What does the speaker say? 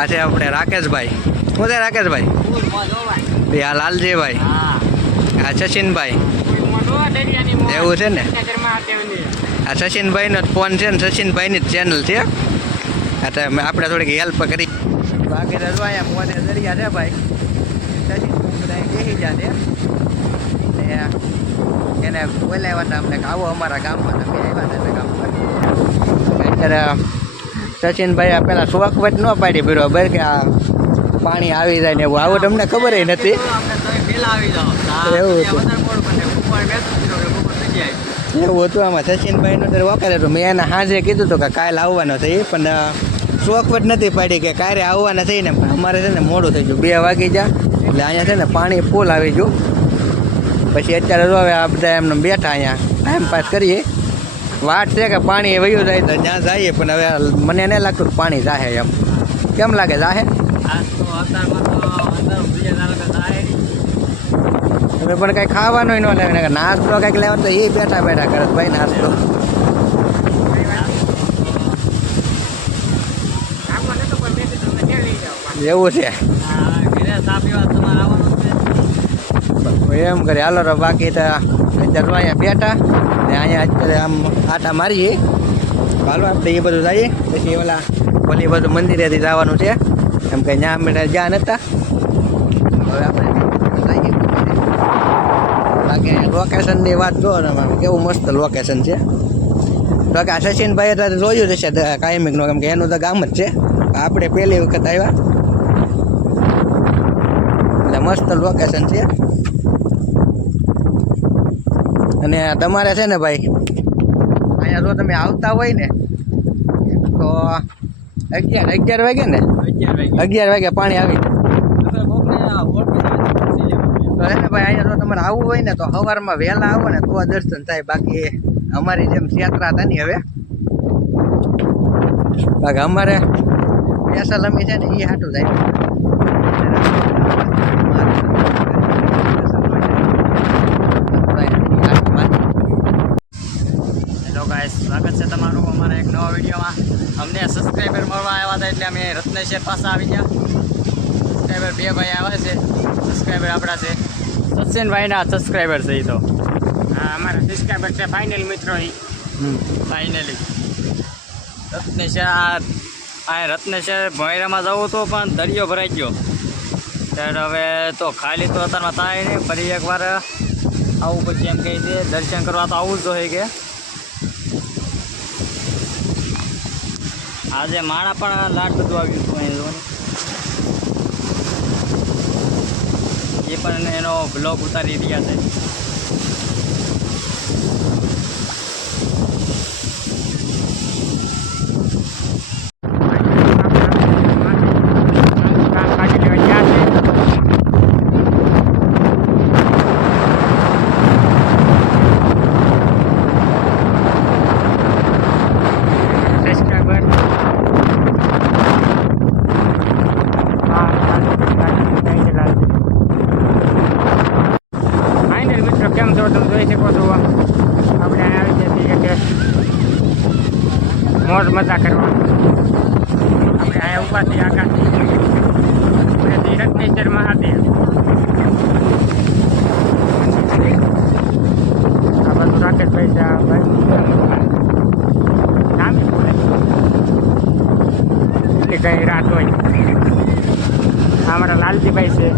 આ છે આપણે રાકેશભાઈ. શું છે રાકેશભાઈ? આ લાલજીભાઈ. આ સચિનભાઈ. એવું છે ને? આ સચિનભાઈનો જ ફોન છે ને સચિનભાઈની જ ચેનલ છે. એટલે આપણે થોડીક હેલ્પ કરી. બાકી તો અહીંયા ફોને દરિયા છે ભાઈ. સચિન બધા બેસી ગયા છે. એને બોલાવ્યા હતા અમને આવો અમારા ગામમાં તમે આવ્યા હતા ગામમાં. અત્યારે સચિનભાઈ આ પેલા શોખ ન પાડી બરોબર, કે આ પાણી આવી જાય ને એવું. આવું તમને ખબર નથી. એવું હતું. આમાં. સચિનભાઈનો દર વખત હતું. મેં એને હાજે કીધું હતું કે કાલ આવવાનો છે પણ શોખવટ નથી પાડી કે કારે આવવાના થઈ ને અમારે છે ને મોડું થઈ ગયું. બે વાગી જા એટલે અહીંયા છે ને પાણી ફૂલ આવી ગયું. પછી અત્યારે હવે આ બધા એમને બેઠા અહીંયા. ટાઈમ પાસ કરીએ. વાટ છે કે પાણી વયું જાય તો જ્યાં જઈએ પણ હવે મને નહીં લાગતું પાણી જાહે એમ. કેમ લાગે જાહે? હવે પણ કંઈ ખાવાનું ન લાગે નાસ્તો કંઈક લેવા તો એ બેઠા બેઠા કરે ભાઈ નાસ્તો. એવું છે. એમ કરે હાલો રો બાકી તો જરવાયા બેઠા. ને અહીંયા અત્યારે આમ આટા મારીએ. હાલો, આપણે એ બધું જઈએ. પછી ઓલા ઓલી બધું મંદિરેથી જવાનું છે. એમ કે ત્યાં અમે જ્યાં નતા. હવે આપણે બાકી લોકેશનની વાત જો ને કેવું મસ્ત લોકેશન છે. તો કે આ સચિનભાઈએ અત્યારે જોયું જ હશે કાયમિકનું, કેમ કે એનું તો ગામ જ છે. આપણે પહેલી વખત આવ્યા. એટલે મસ્ત લોકેશન છે. અને તમારે છે ને ભાઈ અહીંયા જો તમે આવતા હોય ને તો અગિયાર અગિયાર વાગે ને? અગિયાર વાગે. પાણી આવી જાય. તો છે ને ભાઈ અહીંયા જો તમારે આવવું હોય ને તો સવારમાં વહેલા આવો ને તો દર્શન થાય. બાકી અમારી જેમ યાત્રા હતા હવે. બાકી અમારે સ્પેશલ લમી છે ને એ હાટું થાય હેલો ગાઈસ સ્વાગત છે તમારું અમારા એક નવા વિડીયોમાં. અમને સબસ્ક્રાઈબર મળવા આવ્યા હતા એટલે અમે રત્નેશ્વર પાસે આવી ગયા. સબસ્ક્રાઈબર બે ભાઈ આવ્યા છે. સબસ્ક્રાઈબર આપણા છે. સચિનભાઈના સબસ્ક્રાઈબર છે એ તો. હા અમારા સબસ્ક્રાઈબર છે ફાઇનલ મિત્રો એ ફાઇનલી રત્નેશ્વર આ આ રત્નેશ્વર ભોયરામાં જવું તો પણ દરિયો ભરાઈ ગયો. ત્યારે હવે તો ખાલી તો અત્યારમાં થાય નહીં. ફરી એકવાર આવું પછી એમ કહી દે દર્શન કરવા તો આવું જ જોઈએ કે. આજે માણા પણ લાડ બધું આવ્યું હતું અહીં જોવાનું. એ પણ એનો બ્લોગ ઉતારી રહ્યા છે કામ કાઢી લેવા ગયા છે સબસ્ક્રાઈબર ફાઇનલ મિત્રો કેમ છો તમે જોઈ શકો છો. આપણે અહીંયા આવી છીએ કે મોજ મજા કરવા આપણે અહીંયા ઊભા છીએ આકાશ આપણે ધીરજનેશ્વર હતી આ બધું રાકેશભાઈ છે, આ ભાઈ નામ બોલે કઈ રાત હોય. અમારા લાલજીભાઈ છે.